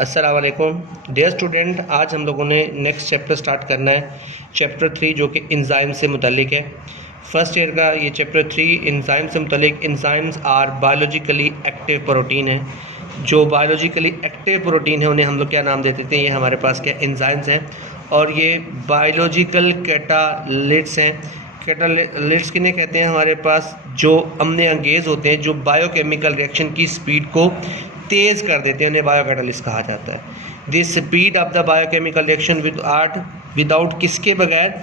अस्सलाम वालेकुम dear student, आज हम लोगों ने नेक्स्ट चैप्टर स्टार्ट करना है, चैप्टर 3, जो कि इंजाइम से मुतल्लिक है। फर्स्ट ईयर का ये चैप्टर 3 इंजाइम से मुतल्लिक। Enzymes are biologically active protein है। जो बायोलॉजिकली एक्टिव प्रोटीन है उन्हें हम लोग क्या नाम देते थे? ये हमारे पास क्या इंजाइम्स हैं, और ये बायोलॉजिकल कैटालिट्स हैं। कैटालिट्स किन्हें कहते हैं? हमारे पास जो अम्ल अंगेज होते हैं, जो बायोकेमिकल रिएक्शन की स्पीड को तेज़ कर देते हैं, उन्हें बायोकैटालिस्ट कहा जाता है। This speed of the biochemical reaction without किसके बगैर?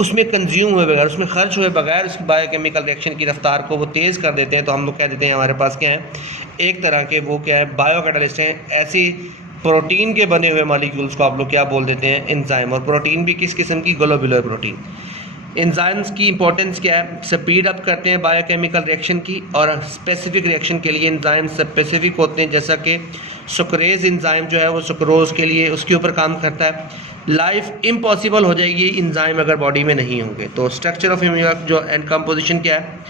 उसमें कंज्यूम हुए बगैर, उसमें खर्च हुए बगैर उस बायोकेमिकल रिएक्शन की रफ्तार को वो तेज़ कर देते हैं। तो हम लोग कह देते हैं हमारे पास क्या है, एक तरह के वो क्या है, बायोकैटालिस्ट हैं। ऐसी प्रोटीन के बने हुए मॉलिक्यूल्स को आप लोग क्या बोल देते हैं? एंजाइम। और प्रोटीन भी किस किस्म की? Globular protein. एंजाइम्स की इंपॉर्टेंस क्या है? स्पीड अप करते हैं बायोकेमिकल रिएक्शन की, और स्पेसिफिक रिएक्शन के लिए एंजाइम स्पेसिफिक होते हैं, जैसा कि सुक्रेज एंजाइम जो है वो सुक्रोज के लिए उसके ऊपर काम करता है। लाइफ इम्पॉसिबल हो जाएगी एंजाइम अगर बॉडी में नहीं होंगे। तो स्ट्रक्चर ऑफ जो एंड कंपोजिशन क्या है?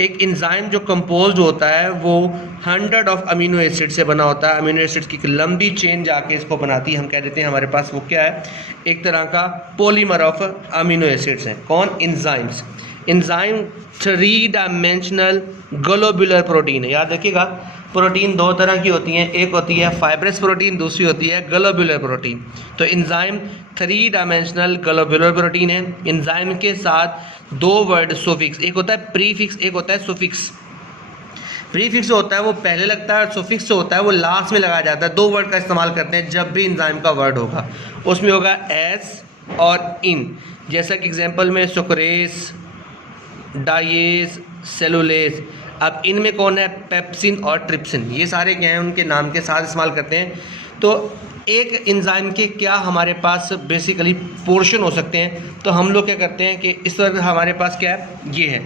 एक एंजाइम जो कंपोज्ड होता है वो 100 ऑफ अमीनो एसिड से बना होता है। अमीनो एसिड्स की एक लंबी चेन जाके इसको बनाती है। हम कह देते हैं हमारे पास वो क्या है, एक तरह का पॉलीमर ऑफ अमीनो एसिड्स हैं। कौन? Enzymes. Enzyme 3 dimensional globular protein है। याद रखिएगा, प्रोटीन दो तरह की होती हैं, एक होती है फाइब्रस प्रोटीन, दूसरी होती है ग्लोबुलर प्रोटीन। तो एंजाइम 3 डायमेंशनल ग्लोबुलर प्रोटीन है। एंजाइम के साथ दो वर्ड सुफिक्स, एक होता है प्रीफिक्स, एक होता है सुफिक्स। प्रीफिक्स होता है वो पहले लगता है, और सुफिक्स होता है वो लास्ट में लगाया जाता है। दो वर्ड का इस्तेमाल करते हैं जब भी एंजाइम का वर्ड होगा, उसमें होगा एस और इन। जैसा कि एग्जांपल में सुक्रेस, डाइएज, सेलुलेज। अब इनमें कौन है? पेप्सिन और ट्रिप्सिन। ये सारे क्या हैं, उनके नाम के साथ इस्तेमाल करते हैं। तो एक एंजाइम के क्या हमारे पास बेसिकली पोर्शन हो सकते हैं? तो हम लोग क्या करते हैं कि इस तरह हमारे पास क्या है, ये है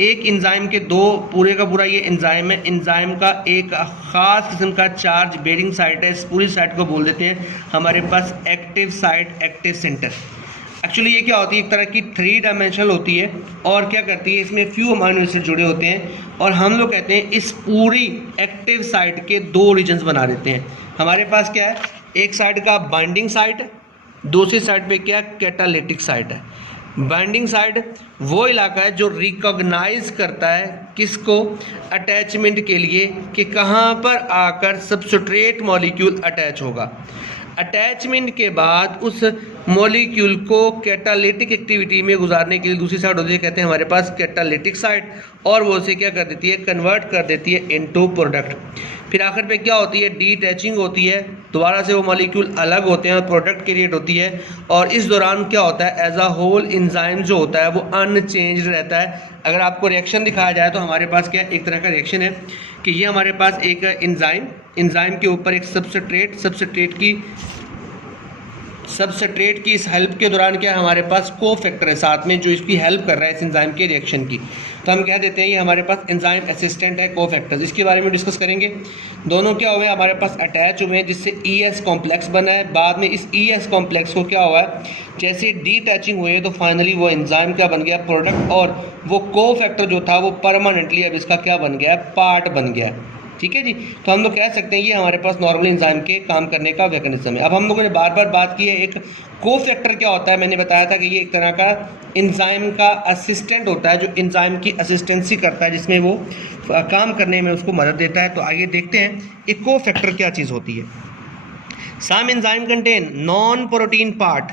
एक एंजाइम के दो, पूरे का पूरा ये एंजाइम है। एंजाइम का एक ख़ास किस्म का चार्ज बेरिंग साइट है। इस पूरी साइट को बोल देते हैं हमारे पास active site, active center. Actually ये क्या होती है, एक तरह की 3 डायमेंशनल होती है, और क्या करती है, इसमें फ्यू अमीनो एसिड जुड़े होते हैं, और हम लोग कहते हैं इस पूरी एक्टिव साइट के 2 रीजन्स बना देते हैं। हमारे पास क्या है, एक साइड का बाइंडिंग साइट, दूसरी साइड पे क्या, कैटालिटिक साइट है। बाइंडिंग साइट वो इलाका है जो रिकॉग्नाइज करता है किसको? अटैचमेंट के लिए, कि कहाँ पर आकर सबस्ट्रेट मॉलिक्यूल अटैच होगा। अटैचमेंट के बाद उस मॉलिक्यूल को कैटालिटिक एक्टिविटी में गुजारने के लिए दूसरी साइड होती है, कहते हैं हमारे पास कैटालिटिक साइड, और वो उसे क्या कर देती है, कन्वर्ट कर देती है इनटू प्रोडक्ट। फिर आखिर पे क्या होती है, डीटैचिंग होती है, दोबारा से वो मॉलिक्यूल अलग होते हैं और प्रोडक्ट क्रिएट होती है। और इस दौरान क्या होता है, एज अ होल एंजाइम जो होता है वो अनचेंज्ड रहता है। अगर आपको रिएक्शन दिखाया जाए तो हमारे पास क्या एक तरह का रिएक्शन है कि ये हमारे पास एक एंजाइम के ऊपर एक सबस्ट्रेट की इस हेल्प के दौरान क्या हमारे पास कोफैक्टर है साथ में, जो इसकी हेल्प कर रहा है इस एंजाइम के रिएक्शन की। तो हम कह देते हैं ये हमारे पास एंजाइम असिस्टेंट है, कोफैक्टर्स। इसके बारे में डिस्कस करेंगे। दोनों क्या हुए, हमारे पास अटैच हुए हैं, जिससे ES कॉम्प्लेक्स बना है। बाद में इस ES कॉम्प्लेक्स को क्या हुआ है, जैसे डीटैचिंग हुई है तो फाइनली वो एंजाइम क्या बन गया, प्रोडक्ट, और वो कोफैक्टर जो था वो परमानेंटली अब इसका क्या बन गया है, पार्ट बन गया है। ठीक है जी। तो हम लोग कह सकते हैं ये हमारे पास नॉर्मल एंजाइम के काम करने का मैकेनिज्म है। अब हम लोगों ने बार बार बात की है, एक कोफैक्टर क्या होता है, मैंने बताया था कि ये एक तरह का एंजाइम का असिस्टेंट होता है, जो एंजाइम की असिस्टेंसी करता है, जिसमें वो काम करने में उसको मदद देता है। तो आइए देखते हैं एक कोफैक्टर क्या चीज़ होती है। Some enzyme contain non protein part,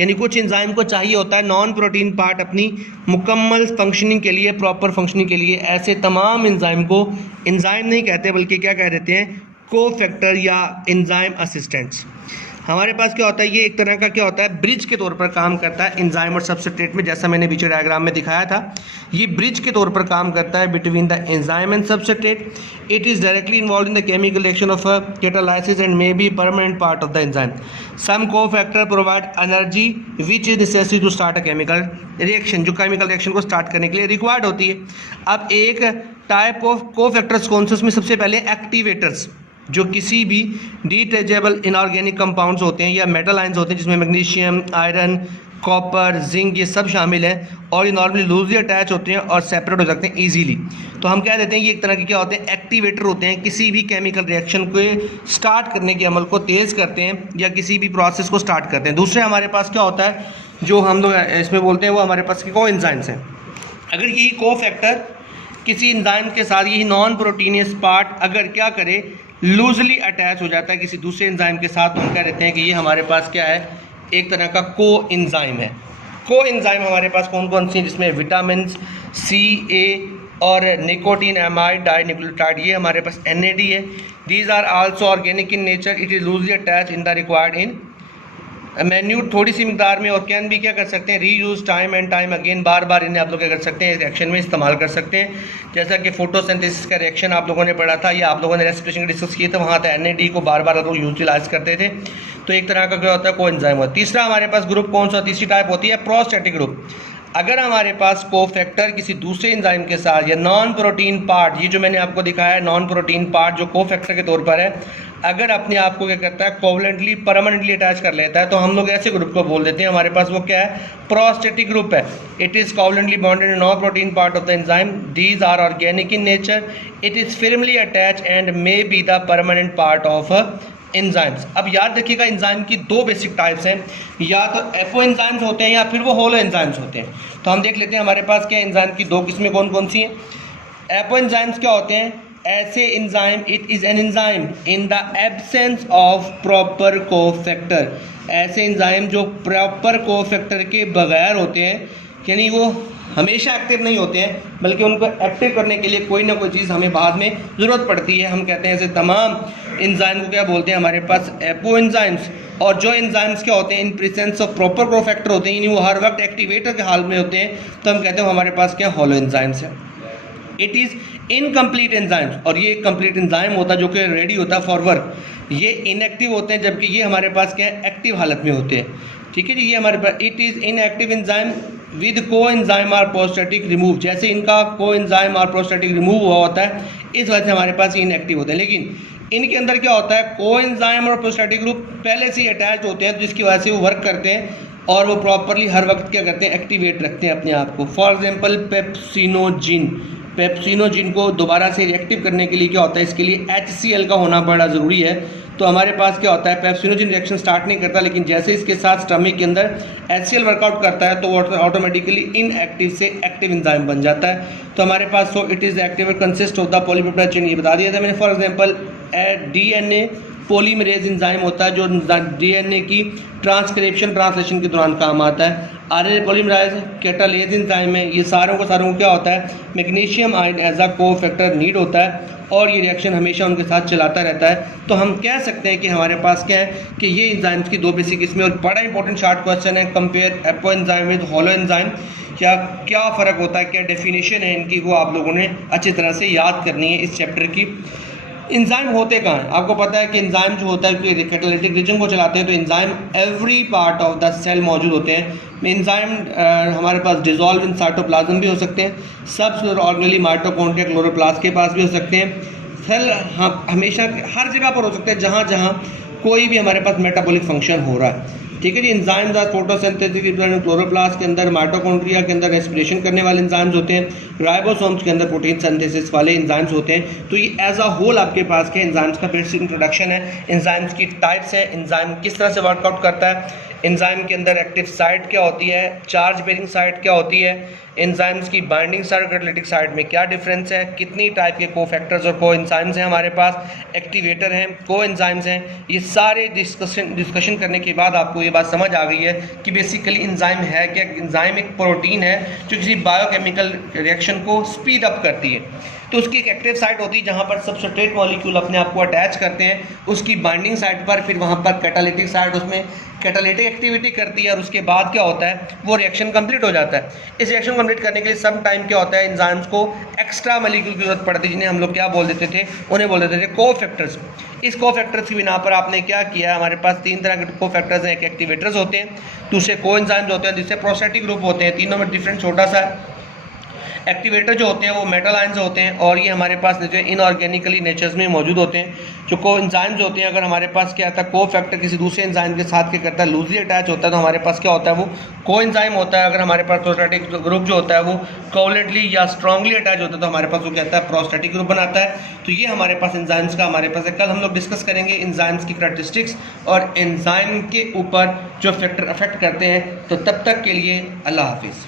यानी कुछ एंजाइम को चाहिए होता है नॉन प्रोटीन पार्ट अपनी मुकम्मल फंक्शनिंग के लिए, प्रॉपर फंक्शनिंग के लिए। ऐसे तमाम एंजाइम को एंजाइम नहीं कहते बल्कि क्या कह देते हैं, कोफैक्टर या एंजाइम असिस्टेंट्स। हमारे पास क्या होता है, ये एक तरह का क्या होता है, ब्रिज के तौर पर काम करता है एंजाइम और सबस्ट्रेट में, जैसा मैंने पीछे डायग्राम में दिखाया था। ये ब्रिज के तौर पर काम करता है between the enzyme and substrate. It is directly involve in the chemical reaction of catalysis and may be permanent part of the enzyme. Some cofactor provide energy which is necessary to start a chemical reaction, जो chemical reaction को start करने के लिए required होती है। अब एक type of cofactors कौन से, उसमें सबसे पहले एक्टिवेटर्स, जो किसी भी डिटैचेबल इनऑर्गेनिक कंपाउंड्स होते हैं या मेटल आयंस होते हैं, जिसमें मैग्नीशियम, आयरन, कॉपर, जिंक, ये सब शामिल हैं और ये नॉर्मली लूजली अटैच होते हैं और सेपरेट हो सकते हैं ईजीली। तो हम कह देते हैं ये एक तरह के क्या होते हैं, एक्टिवेटर होते हैं, किसी भी केमिकल रिएक्शन को स्टार्ट करने के अमल को तेज़ करते हैं या किसी भी प्रोसेस को स्टार्ट करते हैं। दूसरे हमारे पास क्या होता है जो हम लोग इसमें बोलते हैं वो हमारे पास कोएंजाइम्स हैं। अगर यही कोफैक्टर किसी एंजाइम के साथ, यही नॉन प्रोटीनियस पार्ट अगर क्या करे, लूजली अटैच हो जाता है किसी दूसरे एंजाइम के साथ, तो हम कह देते हैं कि ये हमारे पास क्या है, एक तरह का कोएंजाइम है। कोएंजाइम हमारे पास कौन कौन सी हैं, जिसमें विटामिन सी, ए और निकोटीन एमाइड डाइन्यूक्लियोटाइड, ये हमारे पास NAD है। These are also organic in nature, it is loosely attach in the required in minute, थोड़ी सी मिकदार में, और कैन भी क्या कर सकते हैं, reuse time and time again, बार बार इन्हें आप लोग क्या कर सकते हैं, रिएक्शन में इस्तेमाल कर सकते हैं। जैसा कि फोटोसिंथेसिस का रिएक्शन आप लोगों ने पढ़ा था या आप लोगों ने रेस्पिरेशन डिस्कस किए थे, वहाँ था NAD को बार बार लोग यूटिलाइज करते थे। तो एक तरह का क्या होता है, कोएंजाइम होता है। तीसरा हमारे पास ग्रुप कौन सा, तीसरी टाइप होती है प्रोस्टैटिक ग्रुप। अगर हमारे पास कोफैक्टर किसी दूसरे एंजाइम के साथ या नॉन प्रोटीन पार्ट, ये जो मैंने आपको दिखाया है नॉन प्रोटीन पार्ट जो कोफैक्टर के तौर पर है, अगर अपने आप को क्या करता है, कोवलेंटली परमानेंटली अटैच कर लेता है, तो हम लोग ऐसे ग्रुप को बोल देते हैं हमारे पास वो क्या है, प्रोस्टैटिक ग्रुप है। It is covalently bonded in non protein part of the enzyme, these are organic in nature, it is firmly attach and may be the permanent part of enzymes. अब याद रखिएगा एंजाइम की दो basic types हैं, या तो FO enzymes होते हैं या फिर वो होलो एंजाइम्स होते हैं। तो हम देख लेते हैं हमारे पास क्या एंजाइम की दो किस्में कौन कौन सी हैं। एफओ एंजाइम्स क्या होते हैं, ऐसे enzyme, it is an enzyme in the absence of proper cofactor, ऐसे एंजाइम जो प्रॉपर कोफैक्टर के बगैर होते हैं, यानी वो हमेशा एक्टिव नहीं होते हैं, बल्कि उनको एक्टिव करने के लिए कोई ना कोई चीज़ हमें बाद में ज़रूरत पड़ती है। हम कहते हैं ऐसे तमाम एंजाइम को क्या बोलते हैं हमारे पास, एपो एंजाइम्स। और जो एंजाइम्स क्या होते हैं, in presence of proper cofactor होते हैं, यानी वो हर वक्त एक्टिवेटर के हाल में होते हैं, तो हम कहते हैं हमारे पास क्या, होलो एंजाइम्स है। इट इज़ इनकम्प्लीट एंजाइम्स, और ये एक कंप्लीट एंजाइम होता है जो कि रेडी होता है फॉर वर्क। ये इनएक्टिव होते हैं, जबकि ये हमारे पास क्या है, एक्टिव हालत में होते हैं। ठीक है जी, ये हमारे पास it is inactive enzyme with coenzyme और प्रोस्टैटिक रिमूव, जैसे इनका कोएंजाइम और प्रोस्टैटिक रिमूव हुआ होता है, इस वजह से हमारे पास इनएक्टिव होते हैं। लेकिन इनके अंदर क्या होता है, कोएंजाइम और प्रोस्टैटिक ग्रुप पहले से ही अटैच होते हैं, जिसकी वजह से वो वर्क करते हैं और वो प्रॉपरली हर वक्त क्या करते हैं, एक्टिवेट रखते हैं अपने आप को। फॉर एग्जांपल पेप्सिनोजिन, पेप्सिनोजिन को दोबारा से रिएक्टिव करने के लिए क्या होता है, इसके लिए HCl का होना बड़ा ज़रूरी है। तो हमारे पास क्या होता है, पेप्सिनोजिन रिएक्शन स्टार्ट नहीं करता, लेकिन जैसे इसके साथ स्टमक के अंदर HCl वर्कआउट करता है तो वो ऑटोमेटिकली इनएक्टिव से एक्टिव एंजाइम बन जाता है। तो हमारे पास so it is active consist of the polypeptide chain, ये बता दिया था मैंने। For example DNA polymerase enzyme होता है जो DNA की ट्रांसलेशन के दौरान काम आता है। RNA पॉलीमरेज कैटालेज एंजाइम है। ये सारों को क्या होता है, magnesium ion as a cofactor need होता है और ये रिएक्शन हमेशा उनके साथ चलाता रहता है। तो हम कह सकते हैं कि हमारे पास क्या है कि ये एंजाइम्स की दो बेसिक किस्में। और बड़ा इंपॉर्टेंट शार्ट क्वेश्चन है, compare apo enzyme with holo enzyme, क्या फ़र्क होता है, क्या डेफिनेशन है इनकी, वो आप लोगों ने अच्छी तरह से याद करनी है इस चैप्टर की। एंजाइम होते कहाँ हैं, आपको पता है कि एंजाइम जो होता है कि कैटालिटिक रीजन को चलाते हैं, तो enzyme every part of the cell मौजूद होते हैं। एंजाइम हमारे पास डिजॉल्व इन साइटोप्लाज्म भी हो सकते हैं, सब ऑर्गेनली माइटोकॉन्ड्रिया क्लोरोप्लास्ट के पास भी हो सकते हैं। सेल हमेशा हर जगह पर हो सकते हैं जहाँ जहाँ कोई भी हमारे पास मेटाबॉलिक फंक्शन हो रहा है। ठीक है जी, एंजाइम्स आर फोटोसिंथेसिस क्लोरोप्लास्ट के अंदर, माइटोकॉन्ड्रिया के अंदर रेस्पिरेशन करने वाले एंजाइम्स होते हैं, राइबोसोम्स के अंदर प्रोटीन सिंथेसिस वाले एंजाइम्स होते हैं। तो ये एज अ होल आपके पास के एंजाइम्स का बेसिक इंट्रोडक्शन है। एंजाइम्स की टाइप्स हैं, एंजाइम किस तरह से वर्कआउट करता है, एंजाइम के अंदर एक्टिव साइट क्या होती है, चार्ज बेरिंग साइट क्या होती है, एंजाइम्स की बाइंडिंग साइट और कैटालिटिक साइट में क्या डिफरेंस है, कितनी टाइप के कोफैक्टर्स और कोएंजाइम्स हैं हमारे पास, एक्टिवेटर हैं, कोएंजाइम्स हैं। ये सारे डिस्कशन करने के बाद आपको ये बात समझ आ गई है कि बेसिकली एंजाइम है क्या। एंजाइम एक प्रोटीन है जो किसी बायोकेमिकल रिएक्शन को स्पीड अप करती है। तो उसकी एक एक्टिव साइट होती है जहाँ पर सबस्ट्रेट मॉलिक्यूल अपने आप को अटैच करते हैं, उसकी बाइंडिंग साइट पर, फिर वहाँ पर कैटालिटिक साइट उसमें कैटालिटिक एक्टिविटी करती है और उसके बाद क्या होता है, वो रिएक्शन कंप्लीट हो जाता है। इस रिएक्शन कंप्लीट करने के लिए सम टाइम क्या होता है, एंजाइम्स को एक्स्ट्रा मॉलिक्यूल की जरूरत पड़ती है, जिन्हें हम लोग क्या बोल देते थे, उन्हें बोल देते थे कोफैक्टर्स। इस कोफैक्टर्स की बिना पर आपने क्या किया, हमारे पास तीन तरह के कोफैक्टर्स हैं, एक एक्टिवेटर्स होते हैं, दूसरे कोएंजाइम्स होते हैं, दूसरे प्रोस्टैटिक ग्रुप होते हैं। तीनों में डिफरेंस छोटा सा है। एक्टिवेटर जो होते हैं वो मेटल आयंस होते हैं और ये हमारे पास जो इनऑर्गेनिकली नेचर्स में मौजूद होते हैं। जो को एंजाइम्स होते हैं, अगर हमारे पास क्या आता है को फैक्टर किसी दूसरे एंजाइम के साथ क्या करता है, लूजली अटैच होता है, तो हमारे पास क्या होता है वो को एंजाइम होता है। अगर हमारे पास प्रोस्टैटिक ग्रुप जो होता है वो कोवलेंटली या स्ट्रांगली अटैच होता है तो हमारे पास वो कहता है प्रोस्टैटिक ग्रुप बनाता है। तो ये हमारे पास एंजाइम्स का हमारे पास है। कल हम लोग डिस्कस करेंगे एंजाइम्स की करैक्टरिस्टिक्स और एंजाइम के ऊपर जो फैक्टर अफेक्ट करते हैं। तो तब तक के लिए अल्लाह हाफिज़।